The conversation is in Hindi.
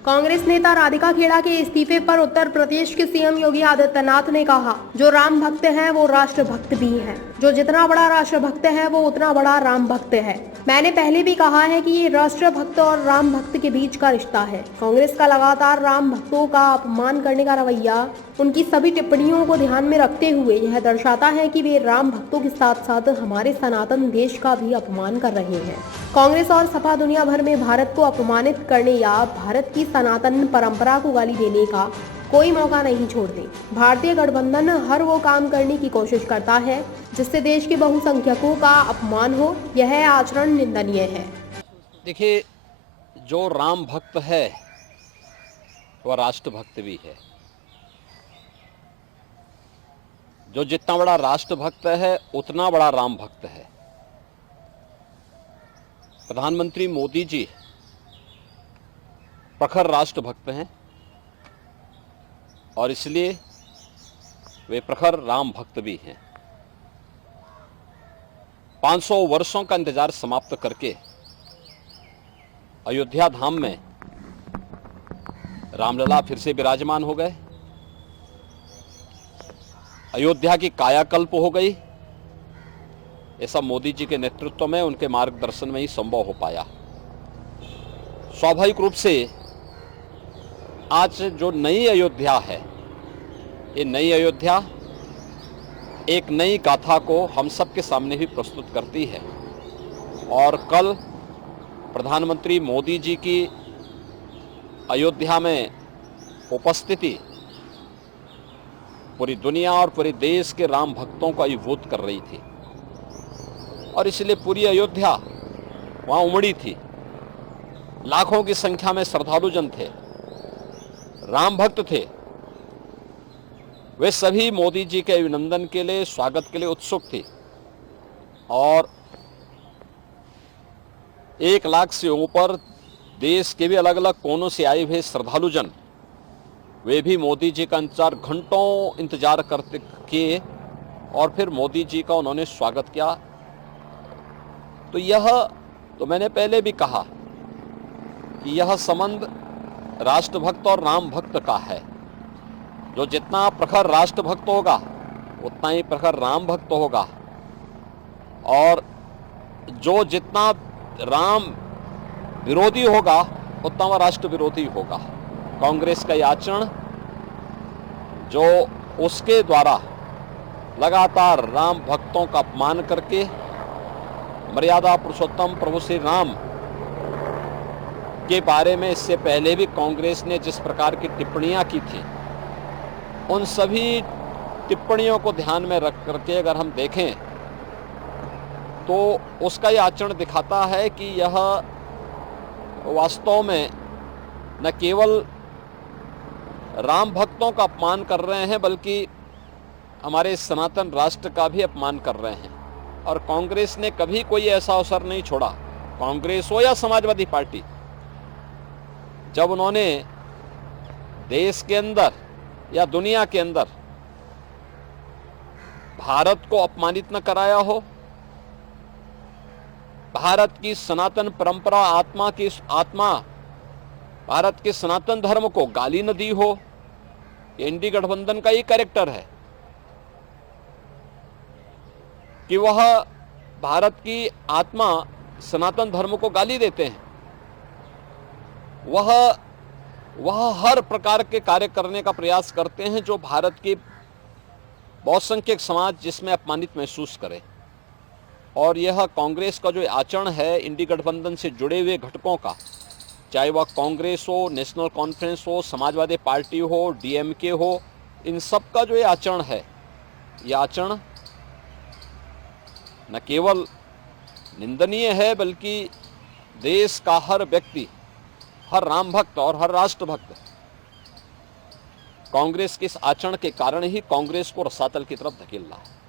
कांग्रेस नेता राधिका खेड़ा के इस्तीफे पर उत्तर प्रदेश के सीएम योगी आदित्यनाथ ने कहा, जो राम भक्त है वो राष्ट्र भक्त भी है। जो जितना बड़ा राष्ट्र भक्त है वो उतना बड़ा राम भक्त है। मैंने पहले भी कहा है कि ये राष्ट्र भक्त और राम भक्त के बीच का रिश्ता है। कांग्रेस का लगातार राम भक्तों का अपमान करने का रवैया उनकी सभी टिप्पणियों को ध्यान में रखते हुए यह दर्शाता है कि वे राम भक्तों के साथ साथ हमारे सनातन देश का भी अपमान कर रहे हैं। कांग्रेस और सपा दुनिया भर में भारत को अपमानित करने या भारत की सनातन परंपरा को गाली देने का कोई मौका नहीं छोड़ते। भारतीय गठबंधन हर वो काम करने की कोशिश करता है जिससे देश के बहुसंख्यकों का अपमान हो। यह आचरण निंदनीय है। देखिए, जो राम भक्त है वह राष्ट्र भक्त भी है। जो जितना बड़ा राष्ट्र भक्त है उतना बड़ा राम भक्त है। प्रधानमंत्री मोदी जी प्रखर राष्ट्र भक्त हैं और इसलिए वे प्रखर राम भक्त भी हैं। 500 वर्षों का इंतजार समाप्त करके अयोध्या धाम में रामलला फिर से विराजमान हो गए। अयोध्या की कायाकल्प हो गई। ये सब मोदी जी के नेतृत्व में, उनके मार्गदर्शन में ही संभव हो पाया। स्वाभाविक रूप से आज जो नई अयोध्या है, ये नई अयोध्या एक नई गाथा को हम सब के सामने भी प्रस्तुत करती है। और कल प्रधानमंत्री मोदी जी की अयोध्या में उपस्थिति पूरी दुनिया और पूरे देश के राम भक्तों को अभिभूत कर रही थी और इसलिए पूरी अयोध्या वहां उमड़ी थी। लाखों की संख्या में श्रद्धालु जन थे, राम भक्त थे। वे सभी मोदी जी के अभिनंदन के लिए, स्वागत के लिए उत्सुक थे और 1 लाख से ऊपर देश के भी अलग अलग कोनों से आए हुए श्रद्धालु जन, वे भी मोदी जी का घंटों इंतजार करते किए और फिर मोदी जी का उन्होंने स्वागत किया। तो यह तो मैंने पहले भी कहा कि यह संबंध राष्ट्रभक्त और राम भक्त का है। जो जितना प्रखर राष्ट्रभक्त होगा उतना ही प्रखर राम भक्त होगा और जो जितना राम विरोधी होगा उतना वह राष्ट्र विरोधी होगा। कांग्रेस का यह आचरण जो उसके द्वारा लगातार राम भक्तों का अपमान करके मर्यादा पुरुषोत्तम प्रभु श्री राम के बारे में इससे पहले भी कांग्रेस ने जिस प्रकार की टिप्पणियां की थी, उन सभी टिप्पणियों को ध्यान में रख करके अगर हम देखें तो उसका यह आचरण दिखाता है कि यह वास्तव में न केवल राम भक्तों का अपमान कर रहे हैं बल्कि हमारे सनातन राष्ट्र का भी अपमान कर रहे हैं। और कांग्रेस ने कभी कोई ऐसा अवसर नहीं छोड़ा, कांग्रेस हो या समाजवादी पार्टी, जब उन्होंने देश के अंदर या दुनिया के अंदर भारत को अपमानित न कराया हो, भारत की सनातन परंपरा, आत्मा भारत के सनातन धर्म को गाली न दी हो। एनडीए गठबंधन का ये कैरेक्टर है कि वह भारत की आत्मा सनातन धर्म को गाली देते हैं। वह हर प्रकार के कार्य करने का प्रयास करते हैं जो भारत के बहुसंख्यक समाज जिसमें अपमानित महसूस करे। और यह कांग्रेस का जो आचरण है इंडी गठबंधन से जुड़े हुए घटकों का, चाहे वह कांग्रेस हो, नेशनल कॉन्फ्रेंस हो, समाजवादी पार्टी हो, डीएमके हो, इन सब का जो ये आचरण है, यह आचरण न केवल निंदनीय है बल्कि देश का हर व्यक्ति, हर राम भक्त और हर राष्ट्र भक्त कांग्रेस के इस आचरण के कारण ही कांग्रेस को रसातल की तरफ धकेल रहा है।